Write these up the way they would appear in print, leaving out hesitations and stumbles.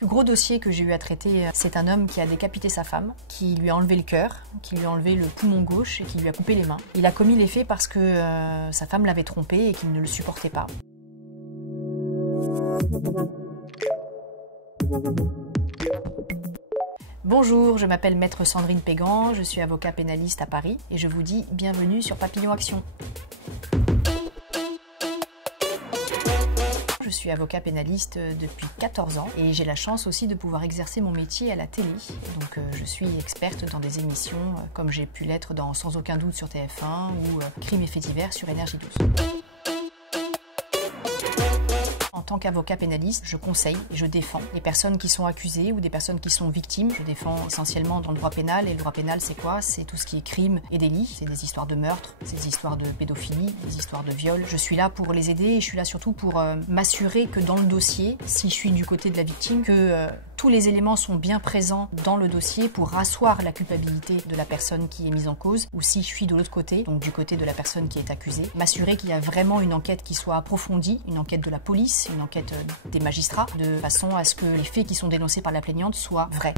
Le plus gros dossier que j'ai eu à traiter, c'est un homme qui a décapité sa femme, qui lui a enlevé le cœur, qui lui a enlevé le poumon gauche et qui lui a coupé les mains. Il a commis les faits parce que sa femme l'avait trompé et qu'il ne le supportait pas. Bonjour, je m'appelle Maître Sandrine Pégan, je suis avocat pénaliste à Paris et je vous dis bienvenue sur Papillon Action. Je suis avocat pénaliste depuis 14 ans et j'ai la chance aussi de pouvoir exercer mon métier à la télé. Donc je suis experte dans des émissions comme j'ai pu l'être dans Sans aucun doute sur TF1 ou Crimes et faits divers sur Énergie 12. En tant qu'avocat pénaliste, je conseille et je défends les personnes qui sont accusées ou des personnes qui sont victimes. Je défends essentiellement dans le droit pénal. Et le droit pénal, c'est quoi? C'est tout ce qui est crime et délit. C'est des histoires de meurtre, c'est des histoires de pédophilie, des histoires de viol. Je suis là pour les aider et je suis là surtout pour m'assurer que dans le dossier, si je suis du côté de la victime, que tous les éléments sont bien présents dans le dossier pour asseoir la culpabilité de la personne qui est mise en cause, ou si je suis de l'autre côté, donc du côté de la personne qui est accusée, m'assurer qu'il y a vraiment une enquête qui soit approfondie, une enquête de la police, une enquête des magistrats, de façon à ce que les faits qui sont dénoncés par la plaignante soient vrais.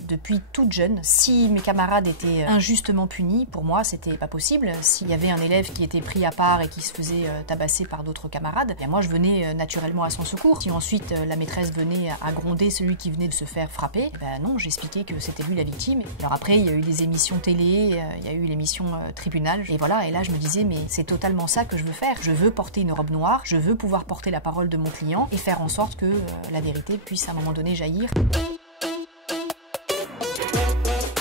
Depuis toute jeune, si mes camarades étaient injustement punis, pour moi c'était pas possible. S'il y avait un élève qui était pris à part et qui se faisait tabasser par d'autres camarades, bien moi je venais naturellement à son secours. Si ensuite la maîtresse venait à gronder celui qui venait de se faire frapper, ben non, j'expliquais que c'était lui la victime. Alors après il y a eu des émissions télé, il y a eu l'émission Tribunal, et voilà, et là je me disais mais c'est totalement ça que je veux faire. Je veux porter une robe noire, je veux pouvoir porter la parole de mon client et faire en sorte que la vérité puisse à un moment donné jaillir.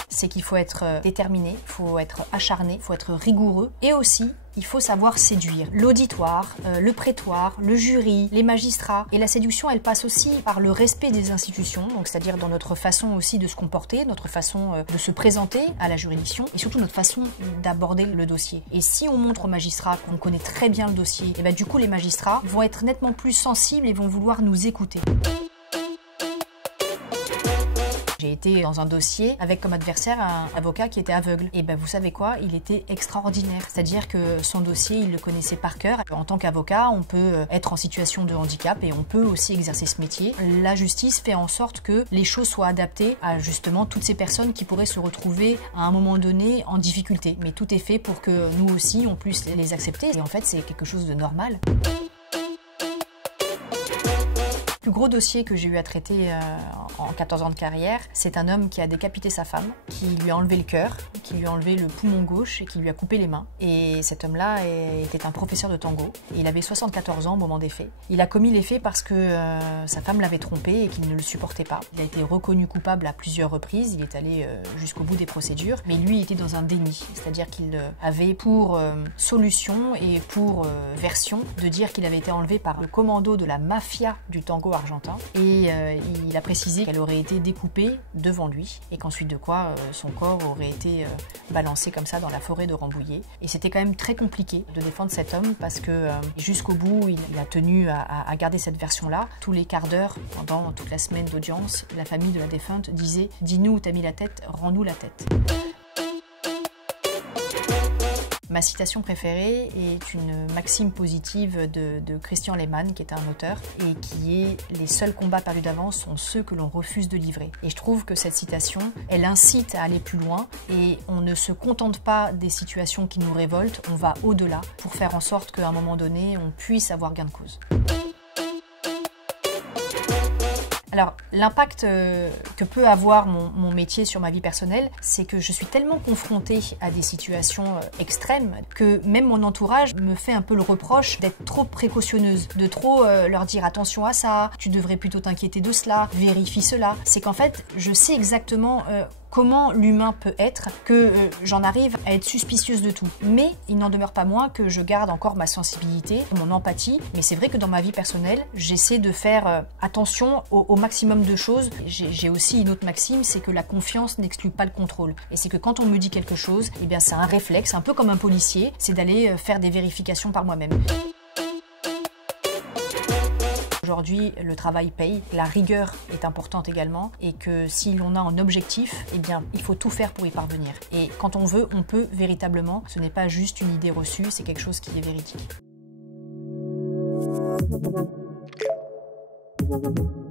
C'est qu'il faut être déterminé, il faut être acharné, il faut être rigoureux et aussi il faut savoir séduire. L'auditoire, le prétoire, le jury, les magistrats. Et la séduction, elle passe aussi par le respect des institutions, donc c'est-à-dire dans notre façon aussi de se comporter, notre façon de se présenter à la juridiction et surtout notre façon d'aborder le dossier. Et si on montre aux magistrats qu'on connaît très bien le dossier, et ben du coup les magistrats vont être nettement plus sensibles et vont vouloir nous écouter. J'ai été dans un dossier avec comme adversaire un avocat qui était aveugle. Et ben vous savez quoi, il était extraordinaire. C'est-à-dire que son dossier, il le connaissait par cœur. En tant qu'avocat, on peut être en situation de handicap et on peut aussi exercer ce métier. La justice fait en sorte que les choses soient adaptées à justement toutes ces personnes qui pourraient se retrouver à un moment donné en difficulté. Mais tout est fait pour que nous aussi, on puisse les accepter. Et en fait, c'est quelque chose de normal. Le plus gros dossier que j'ai eu à traiter en 14 ans de carrière, c'est un homme qui a décapité sa femme, qui lui a enlevé le cœur, qui lui a enlevé le poumon gauche et qui lui a coupé les mains. Et cet homme-là était un professeur de tango. Et il avait 74 ans au moment des faits. Il a commis les faits parce que sa femme l'avait trompé et qu'il ne le supportait pas. Il a été reconnu coupable à plusieurs reprises, il est allé jusqu'au bout des procédures, mais lui était dans un déni. C'est-à-dire qu'il avait pour solution et pour version de dire qu'il avait été enlevé par le commando de la mafia du tango argentin et il a précisé qu'elle aurait été découpée devant lui et qu'ensuite de quoi son corps aurait été balancé comme ça dans la forêt de Rambouillet. Et c'était quand même très compliqué de défendre cet homme parce que jusqu'au bout il a tenu à garder cette version-là. Tous les quarts d'heure, pendant toute la semaine d'audience, la famille de la défunte disait « Dis-nous où t'as mis la tête, rends-nous la tête ». Ma citation préférée est une maxime positive de Christian Lehmann, qui est un auteur, et qui est « Les seuls combats perdus d'avance sont ceux que l'on refuse de livrer ». Et je trouve que cette citation, elle incite à aller plus loin, et on ne se contente pas des situations qui nous révoltent, on va au-delà pour faire en sorte qu'à un moment donné, on puisse avoir gain de cause. Alors, l'impact que peut avoir mon métier sur ma vie personnelle, c'est que je suis tellement confrontée à des situations extrêmes que même mon entourage me fait un peu le reproche d'être trop précautionneuse, de trop leur dire attention à ça, tu devrais plutôt t'inquiéter de cela, vérifie cela. C'est qu'en fait, je sais exactement comment l'humain peut être, que j'en arrive à être suspicieuse de tout. Mais il n'en demeure pas moins que je garde encore ma sensibilité, mon empathie. Mais c'est vrai que dans ma vie personnelle, j'essaie de faire attention au maximum de choses. J'ai aussi une autre maxime, c'est que la confiance n'exclut pas le contrôle. Et c'est que quand on me dit quelque chose, eh bien c'est un réflexe, un peu comme un policier, c'est d'aller faire des vérifications par moi-même. Aujourd'hui, le travail paye, la rigueur est importante également et que si l'on a un objectif, eh bien, il faut tout faire pour y parvenir. Et quand on veut, on peut véritablement. Ce n'est pas juste une idée reçue, c'est quelque chose qui est véridique. Thank you.